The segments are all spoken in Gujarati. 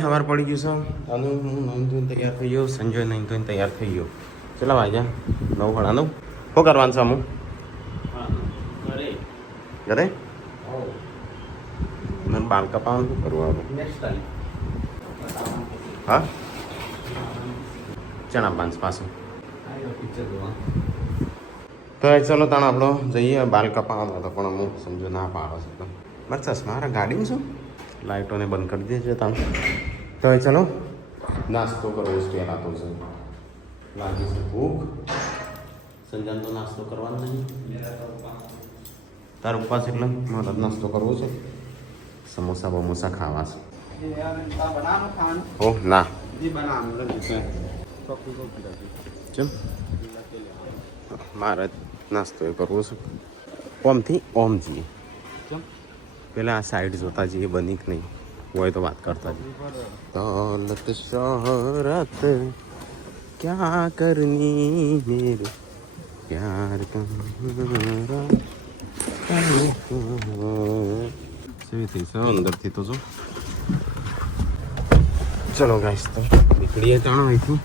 સવાર પડી ગયું છે અને હું નાઈન ધોઈને તૈયાર થઈ ગયો, સંજય નાઈન ધોઈને તૈયાર થઈ ગયો. ચલા વાગ્યા 9:30. શું કરવાનું છે અમુક ઘરે મને બાલ કપાવાનું શું કરવાનું? હા ચણા પાંચ પાછું તો ચલો તાણ આપણો જઈએ બાલ કપાવાનો હતો પણ અમુક સમજો ના પાડો છે તો બસ મારા ગાડીમાં શું લાઇટોને બંધ કરી દેજો તમે. તો ચલો નાસ્તો કરવો છે પહેલાં તો છે લાગી છે ભૂખ. સંજાન તો નાસ્તો કરવાનો નહીં, તાર ઉપવાસ એટલે મારે નાસ્તો કરવો છે. સમોસા બમોસા ખાવા છે. ઓહ ના ચમ મારે નાસ્તો એ કરવો છે. ઓમથી ઓમ જઈએ પેલા આ સાઈડ જોતા જઈએ બની કે નહીં હોય તો વાત કરતા જઈએ. દौलत शोहरत क्या करनी मेरे प्यार तुम्हारा સેવી થઈ છે અંદરથી તો જો. ચલો ગાઈસ તો નીકળીએ જાણો અહીંથી.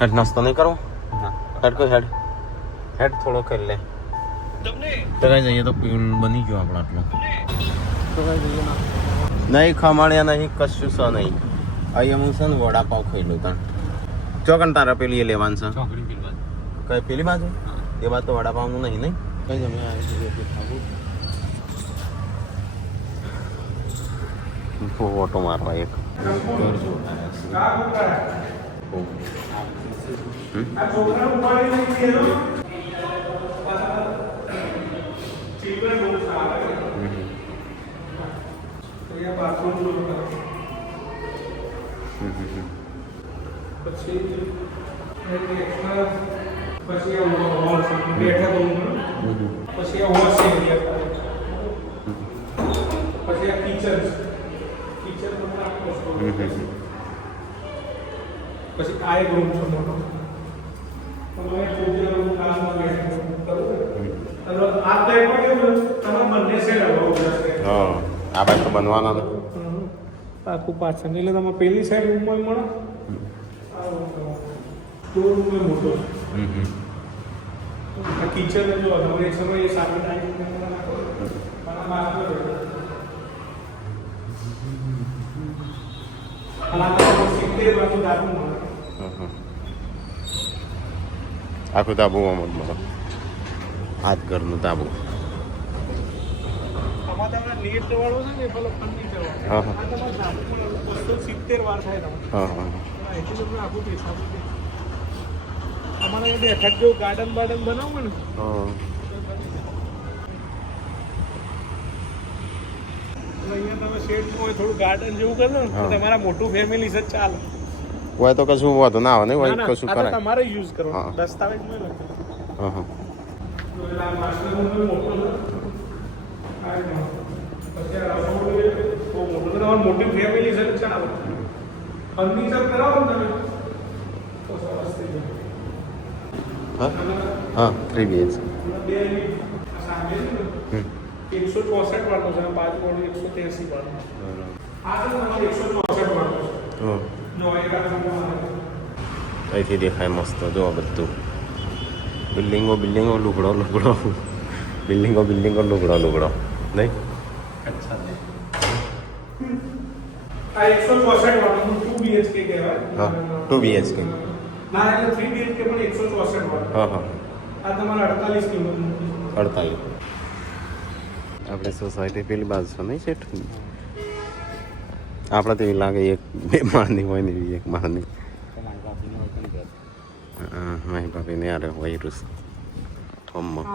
હેડ નાસ્તો નહીં કરો? હેડ કોઈ હેડ હેડ થોડો કરી લે તો કઈ જઈએ તો પીણ બની ગયો આપણો આટલો નહીં ખમાણ્યા નહીં કશું છે નહીં. અહીંયા હું છે ને વડાપાવ ખાઈ લઉં તાણ ચોકન તારા પેલી એ લેવાનું છે કઈ પેલી બાજુ એ બાજુ તો વડાપાવનું નહીં નહીં કઈ જમે ઓટો મારવા એક પછી આ એક રૂમ છે મોટો તમારે પૂજા રૂમ કામમાં આ ટાઈપમાં કેવું તમે બંને સાઈડ આવવું પડશે. હા આ બાજુ તો બનવાના ને આખું પાછળ એટલે તમે પેલી સાઈડ રૂમમાં મળો તો રૂમ મોટો છે. કિચન જો તમે એક સમય સાથે ટાઈમ આખું તાબુ હાથ ઘરનું તાબુ. ગાર્ડન બાર્ડન બનાવું ને અહીંયા તમે શેડમાં હોય થોડું ગાર્ડન જેવું કરો ને તો તમારા મોટું ફેમિલી છે ચાલે. હોય તો કશું વાંધો ના આવે ને હોય કશું આ તો કરાય તમારે યુઝ કરો દસ્તાવેજ નહીં લખતો. મોટી ફેમિલી છે ચાલે ફર્નિચર કરાવો ને તમે તો સરસ થઈ જાય. હા 3 BHK 164 વાળો છે બાજુ વાળો 183 વાળો. આ તો તમારે 164 વાળો છે. નો અહીંથી દેખાય મસ્ત જો બધું બિલ્ડિંગો બિલ્ડિંગો લુગડો બિલ્ડિંગો લુગડો નહીં. અચ્છા આ 164 વાળો 2 BHK કહેવાય. હા 2 BHK ના એટલે 3 BHK પણ 164 વાળો. હા આ તમારે 48 કિંમત 48. આપણે સોસાયટી પેલી બાજુ છે નહીં શેઠ આપણે તો એવી લાગે એક બે માળની હોય ને એવી એક માળની. મારી ભાભીને યાર હોય રૂસ થોમમાં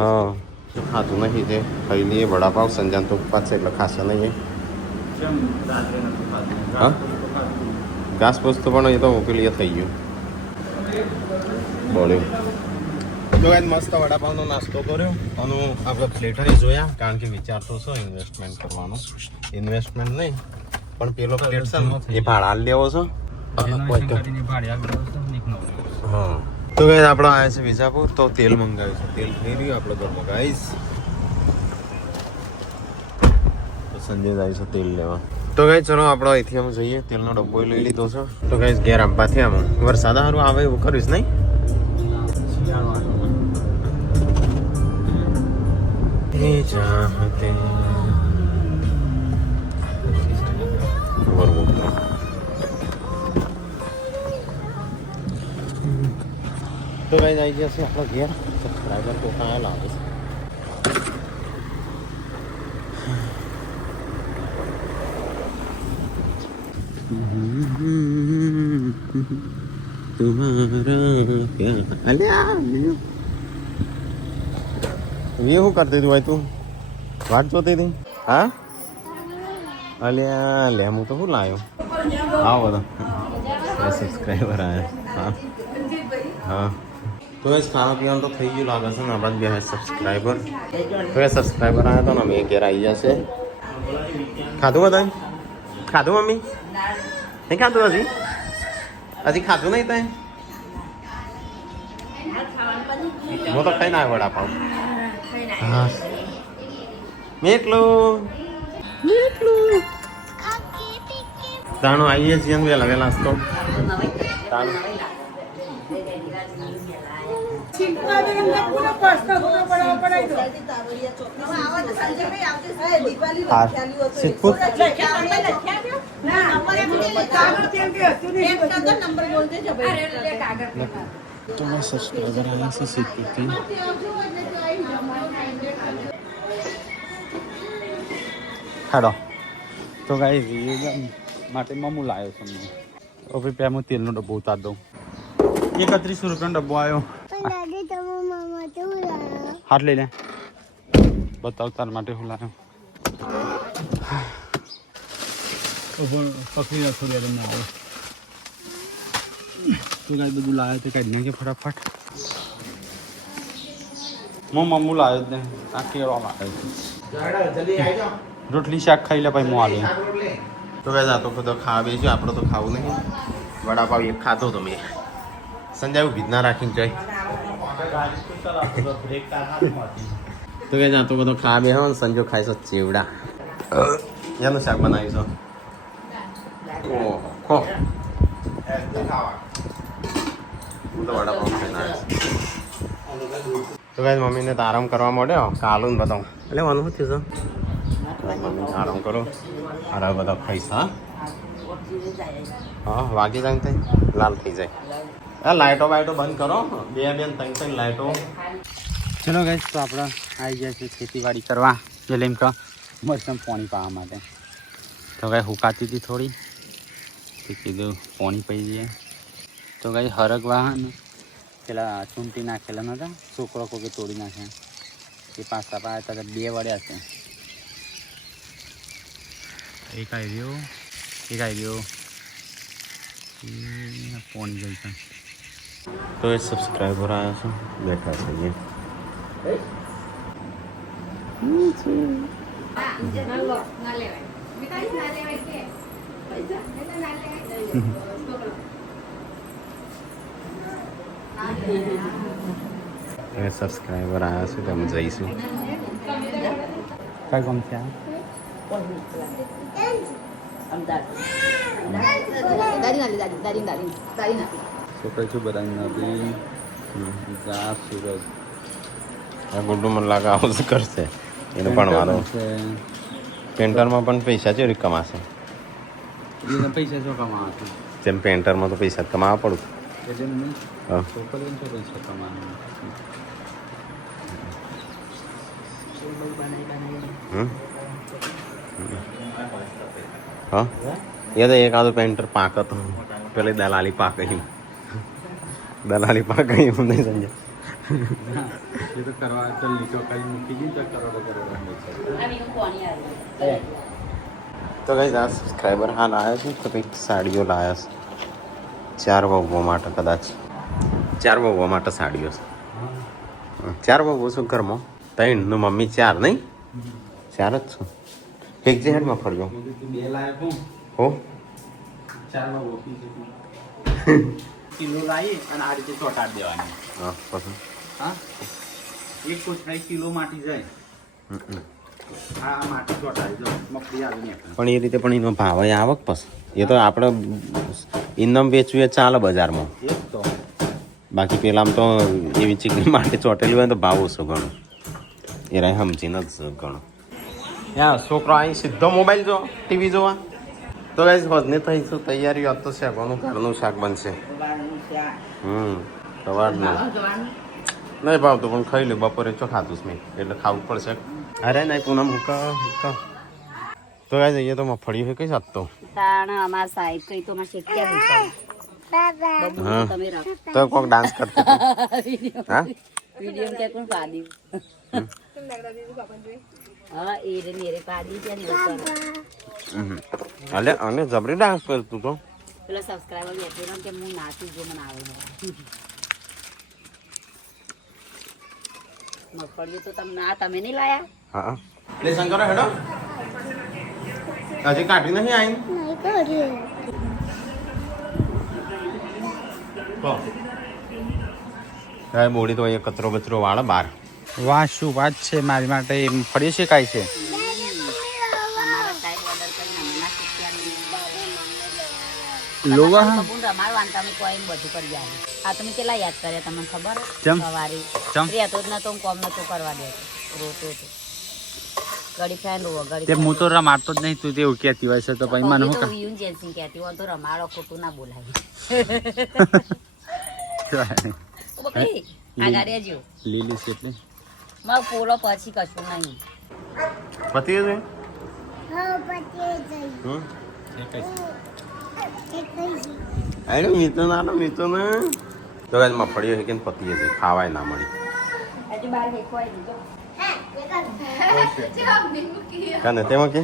હા ખાતું નહીં તે ખાઈ લઈએ વડાપાવ. સંજાન તો પાછળ એટલે ખાશે નહીં. હા ઘાસ પોસ્તો પણ એ તો પેલી એ થઈ ગયું બોલ્યું. તો મસ્ત વડાપાવનો નાસ્તો કર્યો અને આપણે પ્લેટરી જોયા કારણ કે વિચારતો છો ઇન્વેસ્ટમેન્ટ કરવાનો. ઇન્વેસ્ટમેન્ટ નહીં પણ પેલો પ્લેટ છે ને એ ભાડા લેવો છો. હા તો ગાઈસ આપણે આવ્યા છે વિજાપુર તો તેલ મંગાવ્યું છે. તેલ થઈ રહ્યું આપણે ઘરમાં ગાઈસ. તો સંજય જાય છે તેલ લેવા. તો તો ગાઈસ ચલો આપણે અહીંથી અમે જઈએ. તેલનો ડબ્બો લઈ લીધો છે. તો ગાઈસ ઘેર આંબાથી આમ વરસાદ સારું આવે એવું કરીશ નહીં. તો ગાઈસ આવી ગયા છે આપણો ઘેર. સબસ્ક્રાઈબર તો કાંઈ લાવે છે. શું કરતી તું ભાઈ? તું વાટ જોતી હતી? હા અલ્યા લે હું તો શું લાવ્યો? હા બધા સબસ્ક્રાઈબર આવ્યા. હા હા તો એ ખાવા પીવાનું તો થઈ ગયું લાગે છે ને. આ બે સબસ્ક્રાઈબર તો એ સબસ્ક્રાઈબર આવ્યા તો ને અમે ઘેર આવી જશે. ખાધું બધા? ખાધું મમ્મી? નહીં ખાધું હજી? હજી ખાધું નહીં તઈ? હું તો ખાઈને આવ્યો વડાપાવ. હા મેટલું તાણું આવીએ છીએ ને વહેલા વહેલા તો તાણું સબસ્ક્રાઈબર આવ્યા છે સિદ્ધપુરથી. હાડો તો ગાઈ માટે મમ્મું લાવ્યો છું. તો ભાઈ પેલા હું તેલનો ડબ્બો ઉતાર દઉં. 31 રૂપિયાનો ડબ્બો આવ્યો. હાથ લઈ લે બતાવ તાર માટે હું લાવ્યો. પકડી રાખો રે તમને આવે તો ગાઈ બધું લાવ્યો તો કાઢી નાખે ફટાફટ. હું મમ્મું લાવ્યો જ ને આ કેળવા માટે રોટલી શાક ખાઈ લે ભાઈ હું આલે. તો ગાઈ આ તો બધો ખાવા બેસ્યો. આપણે તો ખાવું નહીં. વડાપાવ એક ખાધો તો મેં સંજય ઉભી ના રાખીને જાય. તો ગાઈ આ તો બધો ખાવા બેસો ને સંજો ખાય છે ચેવડા. એનું શાક બનાવ્યું છે. ઓહો ખો હું તો વડાપાવ ખાઈને આવ્યો. તો ગાઈ મમ્મીને તો આરામ કરવા માંડ્યો. કાલું ને બતાવું એટલે વાનું શું થયું છે? મમ્મી આરામ કરો. આરામ બધા ખાઈશ. હા વાગી જાય ને લાલ થઈ જાય. લાઇટો બાઇટો બંધ કરો. બે ત્રણ લાઇટો. ચલો ગાઈસ તો આપણે આવી ગયા છીએ ખેતીવાડી કરવા. એટલે એમ કે મરચમ પાણી પાવા માટે. તો ગાઈ હુકાતી હતી થોડી તો કીધું પાણી પી જઈએ. તો ગાઈ હરગવા ને પેલા ચૂંટી નાખેલા નતા છોકરો કોઈ તોડી નાખે એ પાછા પાયા હતા. 2 વળ્યા છે. એક આવ્યો એક આવ્યો પોણી જાય છે. તો એ સબસ્ક્રાઈબર આવ્યા છે બેઠા છીએ. સબસ્ક્રાઈબર આવ્યા છે તમે જઈશું. કઈ ગમ છે છોકરા છું બધા નદી જા સુરજ. આ ગુડ્ડુ મને લાગે આવું જ કરશે. એને ભણવાનો પેન્ટરમાં પણ પૈસા છે કમાશે. પૈસા શું કમાવા? જેમ પેન્ટરમાં તો પૈસા કમાવા પડું. હા પૈસા કમાવા. હા એ તો એકાદો પેન્ટર પાક હતો પેલી દલાલી પાક દલાલી પાક નહીં સમજ્યા. તો કઈ આ સબસ્ક્રાઈબર હાલ આવ્યા છે તો કંઈક સાડીઓ લાવ્યા છે 4 વહુઓ માટે. કદાચ 4 વહુઓ માટે સાડીઓ છે. 4 વહુઓ શું ઘરમાં? 3 નું મમ્મી 4 નહીં 4 જ છું. એક જે હેડમાં ફરજો હો 4 વહુઓ કિલો લાવી અને આ રીતે ચોટાડી દેવાની. હા પછી હા એક કોથળી કિલો માટી જાય. આ માટી ચોટાડી દો મફળી આવી ને પણ એ રીતે પણ એનો ભાવ આવક પછી એ તો આપણે ઇનામ વેચવું એ ચાલે બજારમાં. એક તો બાકી પેલામાં તો એવી ચીકણી માટે ચોટેલી હોય તો ભાવ ઓછો ઘણો એ રાય સમજીને જ ઘણો. યા છોકરો અહીં સીધો મોબાઈલ જો ટીવી જોવા. તો ગાઈસ વધને થઈ શું તૈયારી હોત તો શાકવાનું ઘરનું શાક બનશે. સવારનું નહીં ભાવતું પણ ખાઈ લે બપોરે ચો ખાતું જ મેં એટલે ખાવું પડશે. અરે નહીં પૂનમ હુકા તો ગાઈસ અહીંયા તો મફળી હોય કઈ શકતો. અમાર સાહેબ કઈ તો અમાર શેઠિયા હા તો કોક ડાન્સ કરતો હા વિડિયો કે કોણ પાડી હા એ રે મેરે પાડી કે ને અલે અને જબરી ડાન્સ કરતું તો પેલા સબસ્ક્રાઇબર બેઠો ને કે હું નાચું જો મને આવે મફળિયું તો તમે નહીં લાયા. હા લે શંકર હેડો હજી કાઢી નહીં આવી બોડી તો અહીંયા કચરો બચરો વાળે બાર. વાહ શું વાત છે મારી માટે ફરી શકાય છે. અમારા સાહેબ ઓર્ડર કરીને હમણાં શીખ્યા લોગા રમાડવાનું તમે કોઈ બધું કરી આવે. આ તમે કેટલા યાદ કર્યા તમને ખબર ચમ સવારે ચમ રહેતો જ નતો કોમ નતો કરવા દેતો રોતો હતો ઘડી ફ્રેન્ડ હોવો તે ઘડી હું તો રમાડતો જ નહીં તું તેવું કહેતી હોય છે તો પછી મને શું કર યુન જેન્સિંગ કહેતી હોય તો રમાડો ખોટું ના બોલાય આ ગાડી જો લીલી છે એટલે મારો પોલો પછી કશું નહીં પતિ છે અરે મીતો ના મીતો ને તો ગાઈસ મફળી હોય કે પતિ છે ખાવાય ના મળી હજુ બાર દેખવાય દીધો કાને તેમાં કે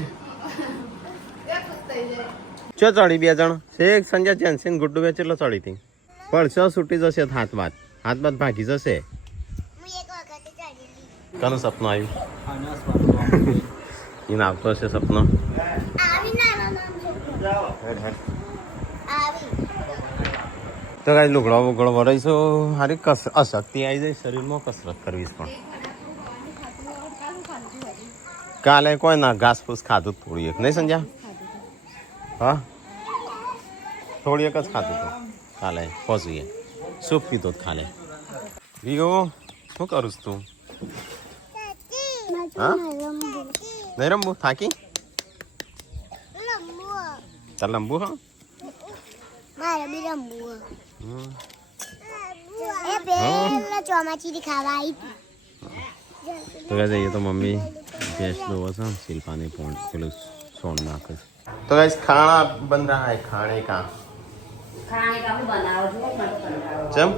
ચો ચડી બે જણ શેખ સંજય જેન્સિન ગુડ્ડુ બે ચેટલો ચડી હતી પણ સો છૂટી જશે હાથ બાદ ભાગી જશે. કાનું સપનું આવ્યું એને આવતો હશે સપનો. તો કાંઈ લુગડો બુગડો વરાઈશું સારી અશક્તિ આવી જાય શરીરમાં કસરત કરવી પણ કાલે કોઈ ના ઘાસ ફૂસ ખાધું થોડી એક નહીં સમજ્યા હા થોડી એક જ ખાધું હતું કાલે પહોંચીએ સૂપ પીધો કાલે વિગો શું કરું તું હા નહીં રમવું થાકી તાર લંબુ હા તો જઈએ તો મમ્મી ગેસ દો છે શિલ્પાને પણ પેલું સોન નાખે છે. તો ગાઈસ ખાણા બન રહા હૈ ખાने का ખાણે કામ બનાવો છો ચમ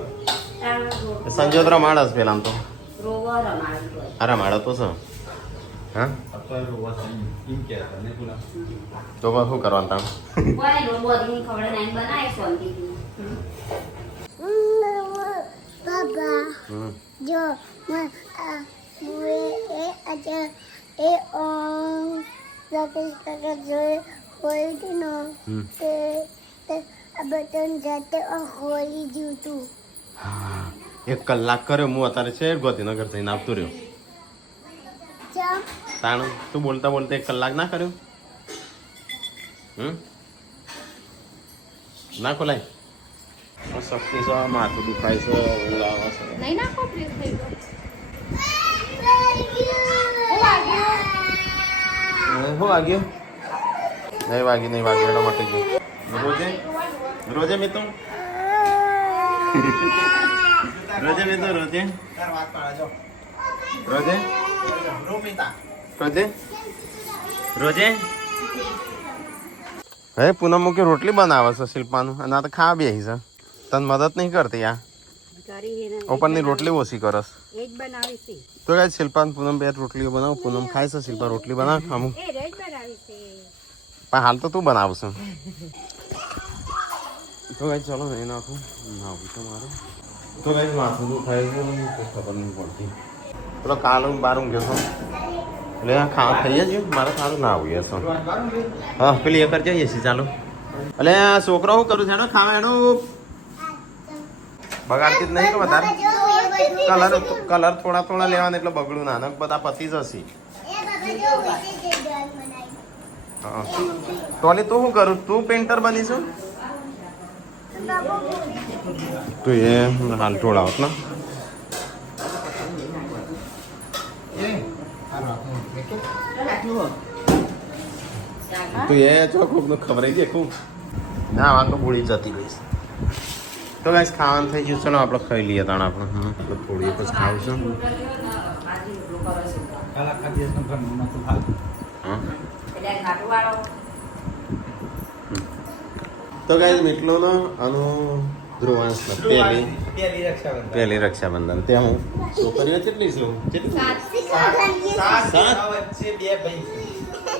સંજોદરા માણસ પેલા તો રોવો રમાડો અરે માણો તો છે હા તો શું કરવાનું તાણ કોઈ રોવો ની ખબર નહીં બનાય શાંતિથી Papa, yo, એક કલાક કર્યો હું અત્યારે છે ગોધીનગર જઈને આવતો રહ્યો તાણ તું બોલતા બોલતા 1 કલાક ના કર્યો ના ખોલાય શક્તિ છે માથું દુખાય છે ઉલાવા છે નહીં નાખો પ્લીઝ થઈ શું વાગ્યું નહીં વાગ્યું એનો માટે ગયું રોજે મેં તો રોજે હે પૂનમ કે રોટલી બનાવે છે શિલ્પાનું અને આ તો ખાવા બેસી છે તને મદદ નહીં કરતી આ ઉપરની રોટલી ઓછી કરસ એ જ બનાવી છે તો કાંઈ શિલ્પાને પૂનમ બે રોટલીઓ બનાવ પૂનમ ખાય છે શિલ્પા રોટલી બનાવ અમુક એ રેજ બનાવી છે પણ હાલ તો તું બનાવશે તો કાંઈ ચાલો નહીં નાખું નાવું તો મારે તો કાંઈ માથું દુખાય છે ખબર નહીં પડતી પેલો કાલું બાર ઊંઘ્યો છો એટલે આ ખાવા થઈ જ મારે સારું ના આવું છો હા પેલી એ કરજે એસી ચાલો એટલે આ છોકરો શું કરું છે એનો ખાવા એનું બગાડતી જ નહીં કે વધારે કલર થોડા લેવાના એટલે બગડું ના બધા પતી જશે હા. ટોલી તું શું કરું તું પેન્ટર બનીશું તું એ હાલ ટોળાવત ને તું એ ચોખ્ખું ખબર કે ખૂબ ના વાંકો ભૂલી જતી રહીશ તો ગાઈસ ખાવાનું થઈ ગયું ચલો આપણે ખાઈ લઈએ તાણ આપણે થોડી પછી ખાવશું હા તો ગાઈસ મીટલોનો આનો ધ્રુવાંશ પહેલી રક્ષાબંધન ત્યાં હું છોકરીઓ કેટલી છું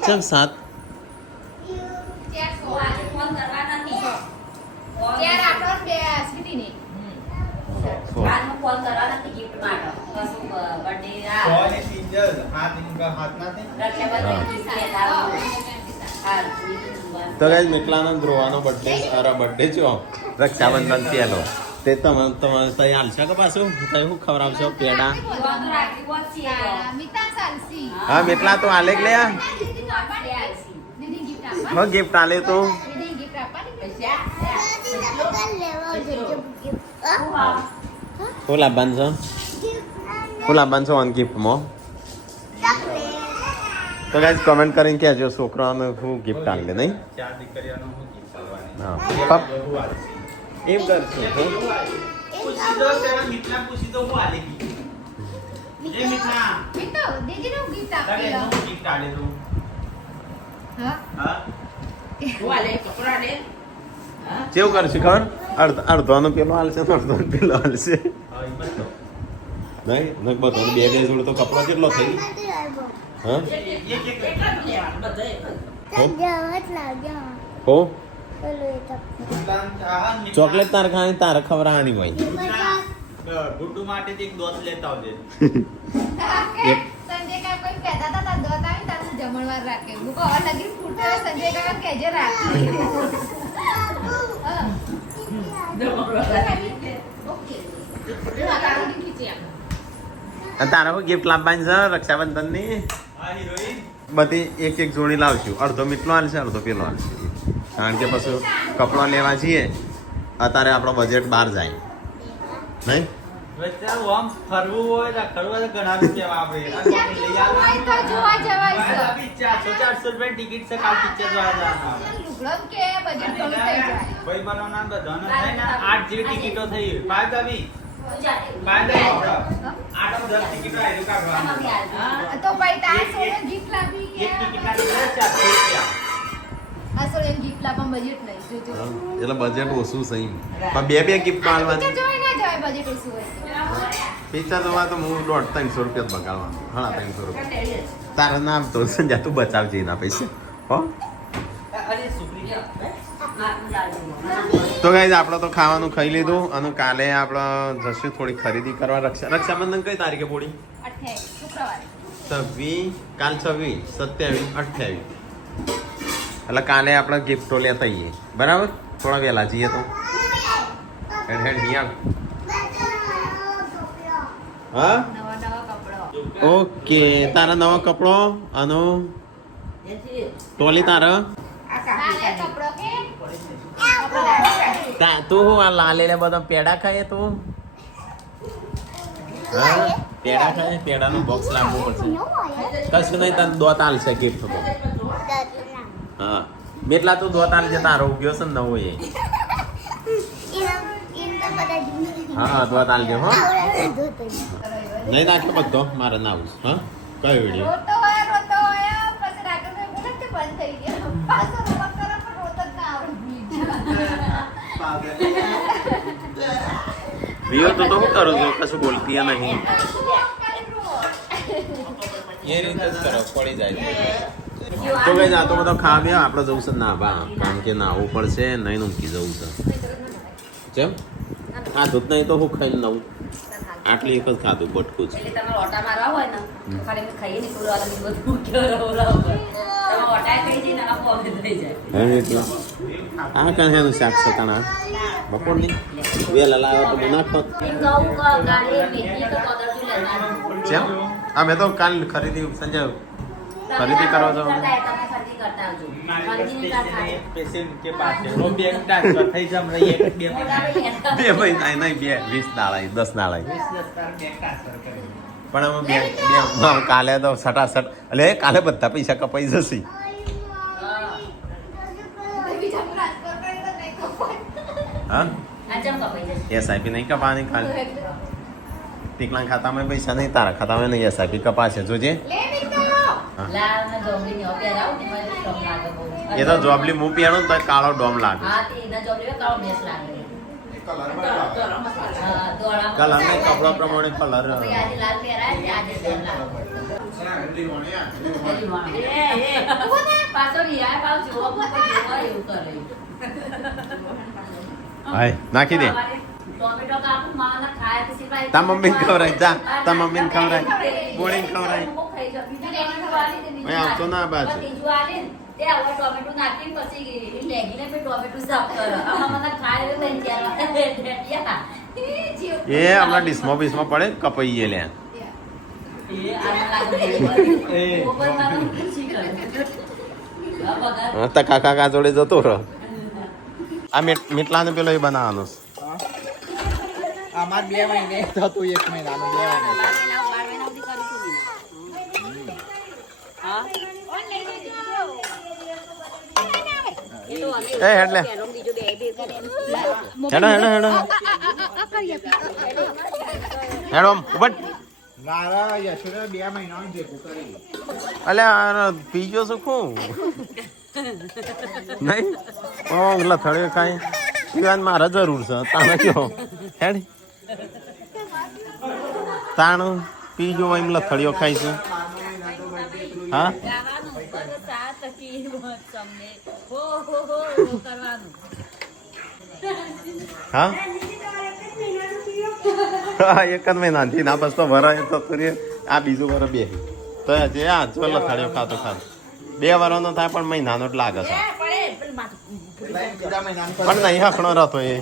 ચલ 7 તો ગાઈસ મીટલાનો ધ્રુવાનો બર્થડે છો રક્ષાબંધન પહેલો તે તમે તૈયાર હાલશો કે પાછું તઈ શું ખવડાવશો પેડા હા મીટલા તો આલે લે હા ગિફ્ટ આલે તો ફૂલ આપવાનું છો ઓન ગિફ્ટમાં તો ગાઈસ કમેન્ટ કરીને કહેજો છોકરાઓને હું ગિફ્ટ આલે નહીં હા એમ કરશું કેવું કરશું ખબર અડધોનો પેલો હાલશે અડધો પેલો હાલશે નહીં બધો બે જોડે તો કપડો કેટલો થઈ હા હો ચોકલેટ તારે ખાવાની તારે ખવડાવવાની હોય ગુડ્ડુ માટે એક દોત લેતા આવજે સંજય કાકા કોઈ કહેતા હતા તાર દોત આવી તારું જમણવાર રાખે હું કહો લગી ફૂટે સંજય કાકા કહેજે રાખી તારે હું ગિફ્ટ લાવવાની છે રક્ષાબંધન ની બધી એક જોડી લાવશું અડધો મીટલો હાલશે અડધો પેલો હાલશે કારણ કે પછી કપડો લેવા છીએ અત્યારે આપણો બજેટ બહાર જાય નહીં ફરવું હોય રખડવું હોય ઘણા રૂપિયા આપણે ટિકિટ છે કાલ પિક્ચર જોવા ભાઈ બનાવના બધાને થાય ને 8 જેવી ટિકિટો થઈ પાંચ આવી તો ભાઈ તાર સોને ગિફ્ટ લાવી કે એક ટિકિટ ના 400 રૂપિયા આ સોને ગિફ્ટ લાવવા બજેટ નહીં જોજો એટલે બજેટ ઓછું સહી પણ બે ગિફ્ટ માલવાની જોઈ ના જાય બજેટ ઓછું હોય પિક્ચર જોવા તો હું 300 રૂપિયા બગાડવાનું હા 300 રૂપિયા તારા નામ તો સંજા તું બચાવજે એના પૈસા હો તો ગાઈઝ આપણે તો ખાવાનું ખાઈ લીધું અને કાલે આપણે જશું થોડી ખરીદી કરવા રક્ષાબંધન કઈ તારીખે પોડી 28 શુક્રવારે 26 કાલ 26 27 28 એટલે કાલે આપણે ગિફ્ટો લેતા આવીએ બરાબર થોડા વહેલા જઈએ તો હા ઓકે તારા નવા કપડો અને ટોલી તારા તું હું આ લાલે બધા પેડા ખાય તું હા પેડા ખાય પેડાનું બોક્સ લાવવું પડશે કશું નહીં તને દોત આલશે ગિફ્ટ તો હા બેટલા તું દોત આલજે તારો ઉગ્યો છે ને નવો એ હા દોત આલજે હો નહીં નાખ્યો બધો મારે ના આવું હા કયો વિડીયો રોતો હોય પછી રાગે તો બોલે તે બંધ થઈ ગયો પાછો રોવા કરે પણ રોતો જ ના આવડે વિયો તો હું કરું છું કશું બોલતી નહીં એ રીતે જ કરો પડી જાય તો કઈ જાતો બધો ખાવ્યા આપણે જવું છે નાવા કારણ કે નાવું પડશે નહીં ઊંઘી જવું છે કેમ આ દૂધ નહીં તો હું ખાઈને નવું આટલી એક જ ખાધું બટકું છે એટલે તમારે ઓટા મારવા હોય ને ખાલી મેં ખાઈએ ને પૂરો આલા બધું કેવો રહો તમે ઓટા ખાઈ જઈને આ પોમે થઈ જાય હે એટલે આ કાંઈ શાક સતાણા બપોરની વેલા લાવ્યો તો નાખો ઘઉં ગાડી મેથી તો કદર લેતા કેમ અમે તો કાલ ખરીદી સંજય ખરીદી કરવા જવાનું? તમે ખરીદી કરતા આવજો. ખરીદી નહીં કરતા. एक पेशेंट के पास है वो बैंक ट्रांसफर થઈ જમ રહી એક બે મહિના બે મહિના નહીં, 20 દાડા 10 દાડા 20 તાર બેંક ટ્રાન્સફર કરી પણ અમે કાલે તો સટાસટ એટલે કાલે બધા પૈસા કપાઈ જશે. બીજા ટ્રાન્સફર કરી તો નહીં કપાય. હા આ ચમ કપાઈ જશે. એસઆઈપી નહીં કપાવાની કાલે. ટીકલા ખાતામાં પૈસા નહીં, તારા ખાતામાં નહીં, એસઆઈપી કપાશે જોજે. લે મિત્રો લાવ ને જોબલી ને પહેરાવ ને મને સ્ટોક લાગે બહુ. એ તો જોબલી હું પહેરું તો કાળો ડોમ લાગે. હા તે એના જોબલી કાળો મેસ લાગે. હા દોડા કલર નહીં, કપડા પ્રમાણે કલર. આજે લાલ પહેરાય ને આજે ડોમ લાગે. પાછો રિયા પાછો જોવા મૂકે જોવા એવું કરે. હાય નાખી દે. ટોમેટો કાપું માના ખાય તો સિવાય તા મમ્મીને ખવડાય, જા તા મમ્મીને ખવડાય, ગોળીને ખવડાય. મેં આવતો ના આ બાજુ. તે આવા ટોમેટો નાખીને પછી લેગીને પછી ટોમેટો સાફ કરો. આમાં મને ખાય તો તને ક્યારે એ હમણાં ડીશમાં બીસમાં પડે કપાઈએ લે. તા કાકા જોડે જતો રહો. આ મીટલાને પેલો એ બનાવવાનો છે. અમાર 2 મહિને થતું 1 મહિનાનું 2 મહિને એ હેડલે હેડો હેડો હેડો હેડો ઉભટ. ગારા યશોદા 2 મહિનાનું ભેગું કરી અલ્યા પીજો શું ખું નહીં ઊંઘલા થળે કાંઈ પીવાની મારે જરૂર છે. તાણે કયો હેડ તાણ પીજો એમ લથડીઓ ખાઈશું. હા હા એક જ મહિનાથી ના બસ તો ભરાય તો આ બીજું વર બે તો હજી આ જો લથડીઓ ખાતો ખાતો 2 વર્ષનો થાય પણ મહિનાનો જ લાગે છે. બીજા મહિનાનું પણ નહીં હકણો રહેતો એ.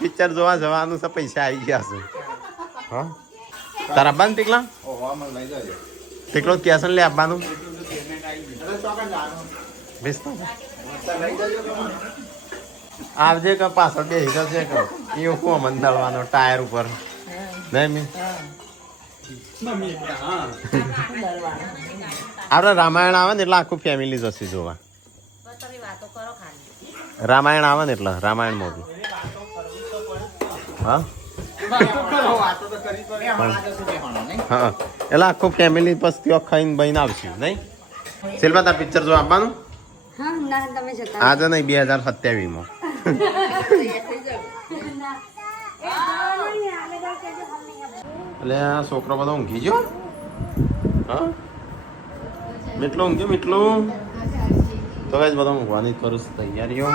પિક્ચર જોવા જવાનું છે, પૈસા આવી ગયા છે. હા તારા બંધ ટીકલા ટીકલો કેસ લે આપવાનું. આવજે કે પાછળ બેસી જશે કે એવું કોમ અંદાડવાનો ટાયર ઉપર નહીં મી. આપણે રામાયણ આવે ને એટલે આખું ફેમિલી જશે જોવા. વાતો કરો ખાલી. રામાયણ આવે ને એટલે રામાયણ મોટું. હા હા એટલે આખું ફેમિલી પછી ત્યાં ખાઈને બહીને આવશું નહીં. શિલ્પા તાર પિક્ચર જોવા આપવાનું હા ના તમે જતા આજે નહીં 2027 એટલે આ છોકરો બધો ઊંઘી ગયો. હા મીટલું ઊંઘ્યું મીટલું તો કઈ બધા ઊંઘવાની કરું છું તૈયારીઓ.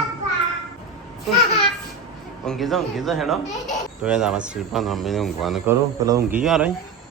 ઊંઘી જાઓ હેડો તો કઈ આવા શિલ્પા મમ્મીને ઊંઘવાનું કરું. પેલા ઊંઘી ગયા રહી